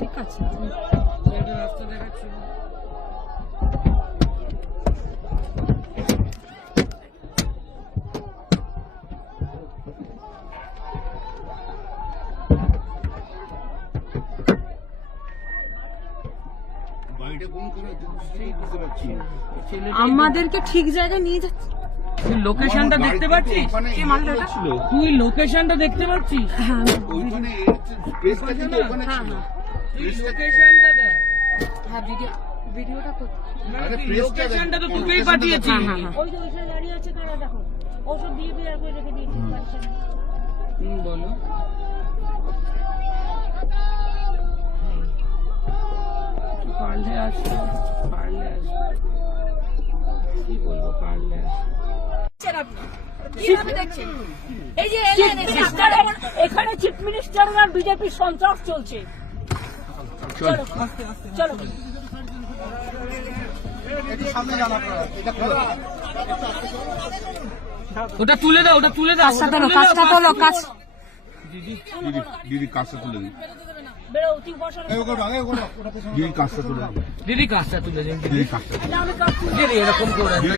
ঠিক আছে। এটা রাস্তা দেখাচ্ছি। আমাদেরকে ঠিক জায়গায় নিয়ে যাচ্ছে। তুই লোকেশনটা দেখতে পাচ্ছিস? কে মারলো এটা? তুই লোকেশনটা দেখতে পাচ্ছিস? হ্যাঁ ওইখানে প্রেসটা ওখানে হ্যাঁ ছিল। তুই লোকেশনটা দেখ। হ্যাঁ ভিডিওটা করতে। আরে প্রেসটা লোকেশনটা তো তোকেই পাঠিয়েছি। হ্যাঁ, হ্যাঁ, হ্যাঁ। ওই যে ওইখানে দাঁড়িয়ে আছে তারা দেখো ওষুধ দিয়ে বিয়ার করে রেখে দিয়েছি বাড়ির সামনে। বলো। পারলে আসবে, পারলে আসবে। কি বলবো, পারলে আসবে। কিভাবে দেখছেন? এই যে এখানে চিফ মিনিস্টার আর বিজেপির সন্ত্রাস চলছে। চলো চলো ওটা তুলে দাও, ওটা তুলে দাও। কাজটা তোলো, কাজটা তোলো, কাজ। দিদি কাজটা তুলে দিন। বেরো তুই বসো দিদি কাজটা তুলে দিন। দিদি কাজটা তুলে দিন। দিদি কাজটা আমি কাজ দিদি এরকম করে